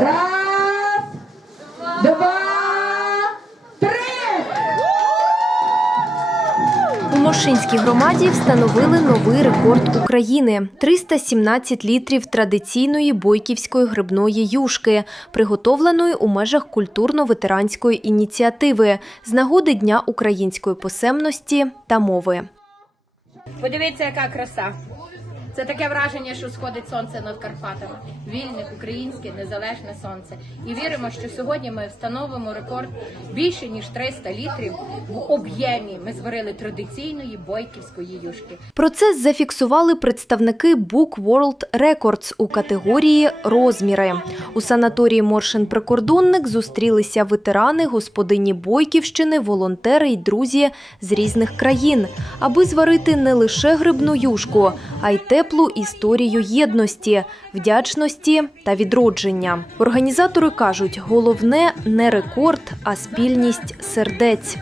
Раз, два, три. У Мошинській громаді встановили новий рекорд України – 317 літрів традиційної бойківської грибної юшки, приготовленої у межах культурно-ветеранської ініціативи з нагоди Дня української писемності та мови. Подивіться, яка краса. Це таке враження, що сходить сонце над Карпатами. Вільне, українське, незалежне сонце. І віримо, що сьогодні ми встановимо рекорд більше ніж 300 літрів в об'ємі. Ми зварили традиційної бойківської юшки. Процес зафіксували представники Book World Records у категорії «Розміри». У санаторії Моршин-Прикордонник зустрілися ветерани, господині Бойківщини, волонтери й друзі з різних країн, аби зварити не лише грибну юшку, а й теплу історію єдності, вдячності та відродження. Організатори кажуть, головне не рекорд, а спільність сердець.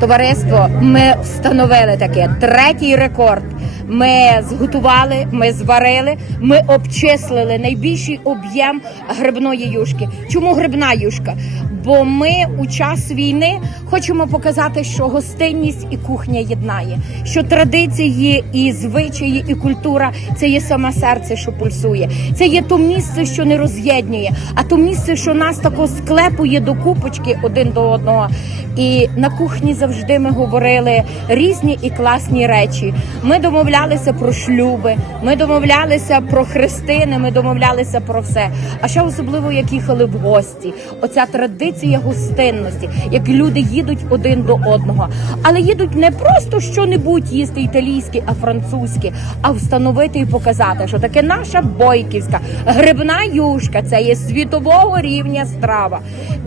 Товариство, ми встановили таке третій рекорд. Ми зготували, ми зварили, ми обчислили найбільший об'єм грибної юшки. Чому грибна юшка? Бо ми у час війни хочемо показати, що гостинність і кухня єднає, що традиції і звичаї, і культура це є саме серце, що пульсує. Це є то місце, що не роз'єднує, а то місце, що нас тако склепує до купочки один до одного. І на кухні завжди ми говорили різні і класні речі. Ми домовлялися про шлюби, ми домовлялися про хрестини, ми домовлялися про все. А ще особливо як їхали в гості. Оця традиція гостинності, як люди їдуть один до одного, але їдуть не просто що-небудь їсти італійське, а французьке, а встановити і показати, що таке наша бойківська грибна юшка. Це є світового рівня страва.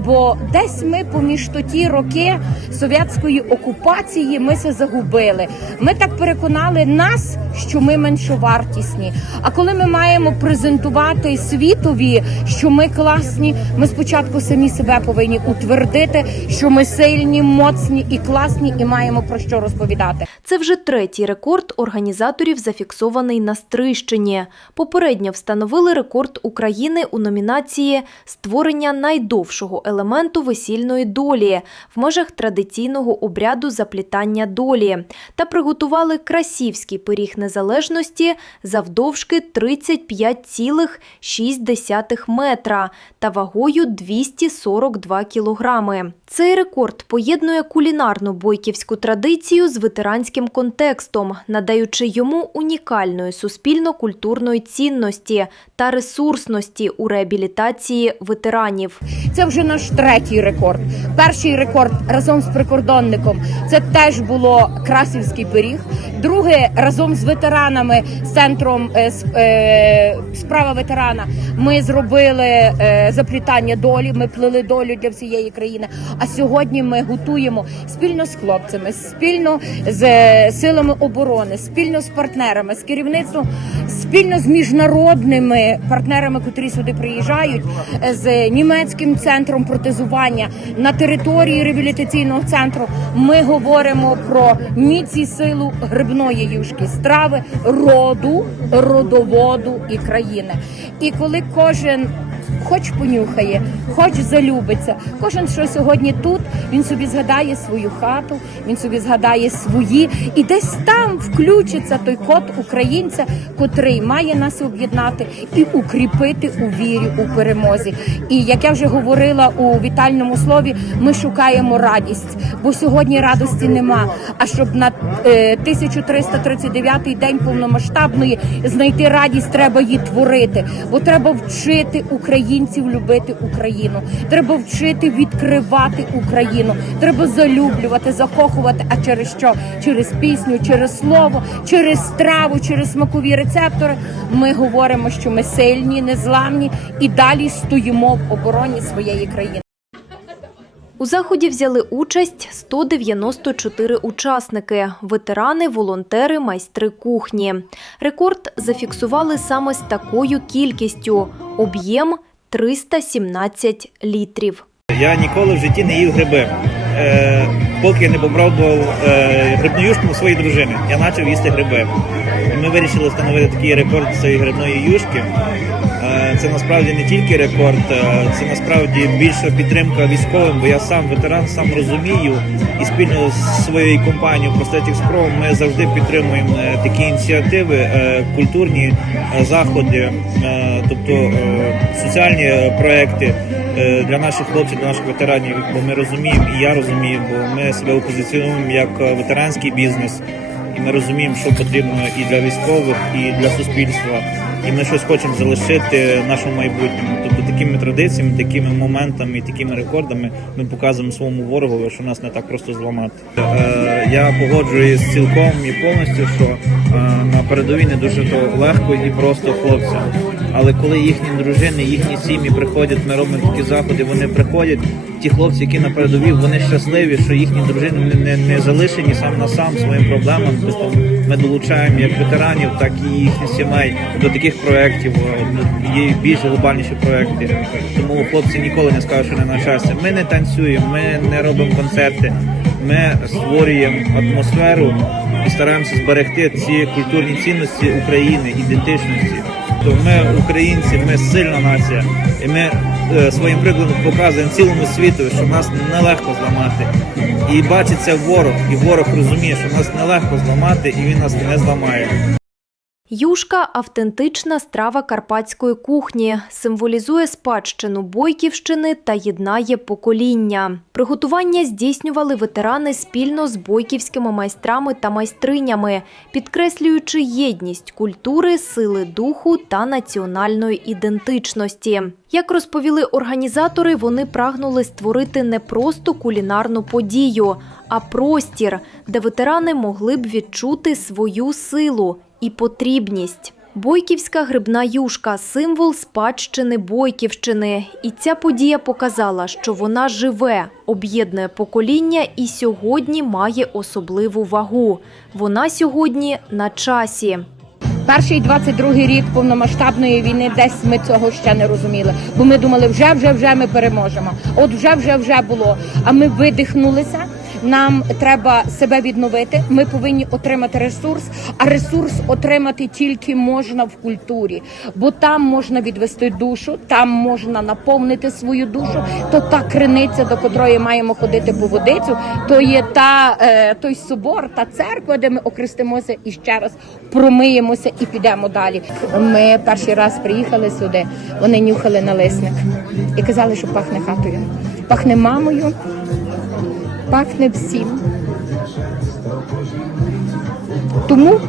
Бо десь ми поміж ті роки совєтської окупації ми се загубили. Ми так переконали нас, що ми меншовартісні. А коли ми маємо презентувати світові, що ми класні, ми спочатку самі себе повинні утвердити, що ми сильні, моцні і класні, і маємо про що розповідати. Це вже третій рекорд організаторів зафіксований на Стрийщині. Попередньо встановили рекорд України у номінації «Створення найдовшого елементу весільної долі» в межах традиційного обряду заплітання долі та приготували красівський пиріг незалежності завдовжки 35,6 метра та вагою 242 кілограми. Цей рекорд поєднує кулінарну бойківську традицію з ветеранським контекстом, надаючи йому унікальної суспільно-культурної цінності та ресурсності у реабілітації ветеранів. Це вже наш третій рекорд. Перший рекорд разом з прикордонником. Це теж було красівський пиріг. Друге разом з ветеранами з центром е, е, справа ветерана. Ми зробили е, заплітання долі. Ми плели долю для всієї країни. А сьогодні ми готуємо спільно з хлопцями, спільно з силами оборони, спільно з партнерами, з керівництвом, спільно з міжнародними партнерами, котрі сюди приїжджають, з німецьким центром протезування на території реабілітаційного центру. Ми говоримо про міць і силу грибної юшки, страви роду, родоводу і країни. І коли кожен хоч понюхає, хоч залюбиться. Кожен, що сьогодні тут, він собі згадає свою хату, він собі згадає свої, і десь там включиться той код українця, котрий має нас об'єднати і укріпити у вірі у перемозі. І як я вже говорила у вітальному слові, ми шукаємо радість, бо сьогодні радості нема. А щоб на е, 1339 день повномасштабної знайти радість, треба її творити, бо треба вчити українців любити Україну. Треба вчити відкривати Україну. Треба залюблювати, закохувати. А через що? Через пісню, через слово, через страву, через смакові рецептори. Ми говоримо, що ми сильні, незламні і далі стоїмо в обороні своєї країни. У заході взяли участь 194 учасники – ветерани, волонтери, майстри кухні. Рекорд зафіксували саме з такою кількістю – об'єм 317 літрів. Я ніколи в житті не їв гриби. Е, поки не попробував е, грибну своїй дружини. Я почав їсти гриби. І ми вирішили встановити такий рекорд цієї грибної юшки. Е, Це насправді не тільки рекорд, е, це насправді більша підтримка військовим, бо я сам ветеран, сам розумію і спільно з своєю компанією Prosthetics Pro ми завжди підтримуємо е, такі ініціативи, культурні заходи, тобто соціальні проекти для наших хлопців, для наших ветеранів. Бо ми розуміємо, і я розумію, бо ми себе позиціонуємо як ветеранський бізнес, і ми розуміємо, що потрібно і для військових, і для суспільства. І ми щось хочемо залишити нашому майбутньому. Тобто такими традиціями, такими моментами, такими рекордами ми показуємо своєму ворогу, що нас не так просто зламати. Е, я погоджуюсь цілком і повністю, що е, на передовій не дуже то легко і просто хлопцям. Але коли їхні дружини, їхні сім'ї приходять, ми робимо такі заходи, вони приходять. Ті хлопці, які на передовій, вони щасливі, що їхні дружини не, не, не залишені сам на сам своїм проблемам. Тобто ми долучаємо як ветеранів, так і їхніх сімей до таких проєктів. Е, Є більш глобальніші проєкти. Тому хлопці ніколи не скажуть, що не на щастя. Ми не танцюємо, ми не робимо концерти. Ми створюємо атмосферу і стараємося зберегти ці культурні цінності України, ідентичності. То ми українці, ми сильна нація, і ми е, своїм прикладом показуємо цілому світу, що нас нелегко зламати. І бачиться ворог, і ворог розуміє, що нас нелегко зламати, і він нас не зламає. Юшка – автентична страва карпатської кухні, символізує спадщину Бойківщини та єднає покоління. Приготування здійснювали ветерани спільно з бойківськими майстрами та майстринями, підкреслюючи єдність культури, сили духу та національної ідентичності. Як розповіли організатори, вони прагнули створити не просто кулінарну подію, а простір, де ветерани могли б відчути свою силу і потрібність. Бойківська грибна юшка символ спадщини Бойківщини. І ця подія показала, що вона живе, об'єднує покоління і сьогодні має особливу вагу. Вона сьогодні на часі. Перший 22-й рік повномасштабної війни десь ми цього ще не розуміли, бо ми думали, вже вже вже ми переможемо. От вже вже вже було. А ми видихнулися. Нам треба себе відновити. Ми повинні отримати ресурс. А ресурс отримати тільки можна в культурі, бо там можна відвести душу, там можна наповнити свою душу. То та криниця, до котрої маємо ходити по водицю, то є та е, той собор, та церква, де ми окрестимося і ще раз промиємося і підемо далі. Ми перший раз приїхали сюди. Вони нюхали налисник і казали, що пахне хатою, пахне мамою, пахне всім. Тому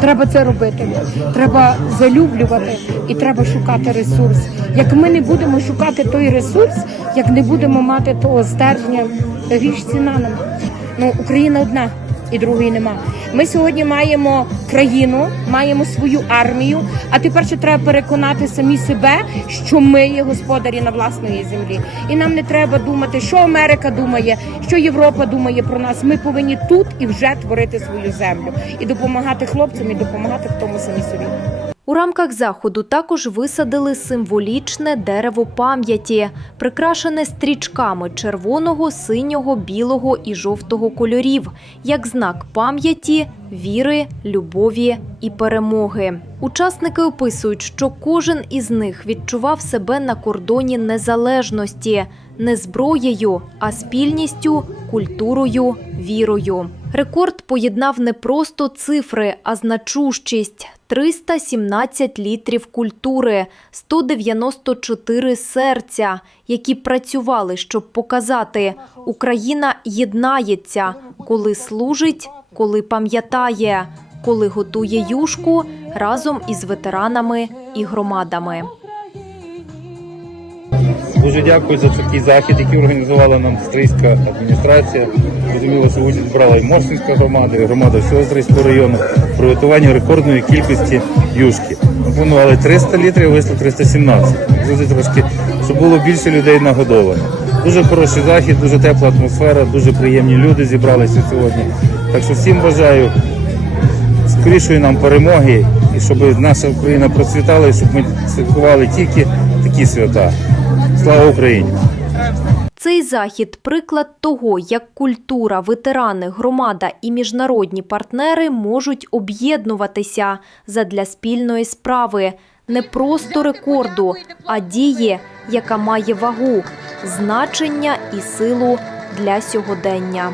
треба це робити. Треба залюблювати і треба шукати ресурс. Як ми не будемо шукати той ресурс, як не будемо мати того стержня, річ ціна нам. Ну, Україна одна і другої нема. Ми сьогодні маємо країну, маємо свою армію. А тепер ще треба переконати самі себе, що ми є господарі на власної землі. І нам не треба думати, що Америка думає, що Європа думає про нас. Ми повинні тут і вже творити свою землю і допомагати хлопцям, і допомагати в тому самі собі. У рамках заходу також висадили символічне дерево пам'яті, прикрашене стрічками червоного, синього, білого і жовтого кольорів, як знак пам'яті, віри, любові і перемоги. Учасники описують, що кожен із них відчував себе на кордоні незалежності, не зброєю, а спільністю, культурою, вірою. Рекорд поєднав не просто цифри, а значущість. 317 літрів культури, 194 серця, які працювали, щоб показати, Україна єднається, коли служить, коли пам'ятає, коли готує юшку разом із ветеранами і громадами. Дуже дякую за такий захід, який організувала нам стрийська адміністрація. Зрозуміло, сьогодні збрала і Моршинська громада, і громада всього Стрийського району про готування рекордної кількості юшки. Планували 300 літрів, вийшло 317. Дуже трошки, щоб було більше людей нагодовано. Дуже хороший захід, дуже тепла атмосфера, дуже приємні люди зібралися сьогодні. Так що всім бажаю скорішої нам перемоги і щоб наша Україна процвітала, і щоб ми святкували тільки такі свята. Слава Україні! Цей захід приклад того, як культура, ветерани, громада і міжнародні партнери можуть об'єднуватися задля спільної справи, не просто рекорду, а дії, яка має вагу, значення і силу для сьогодення.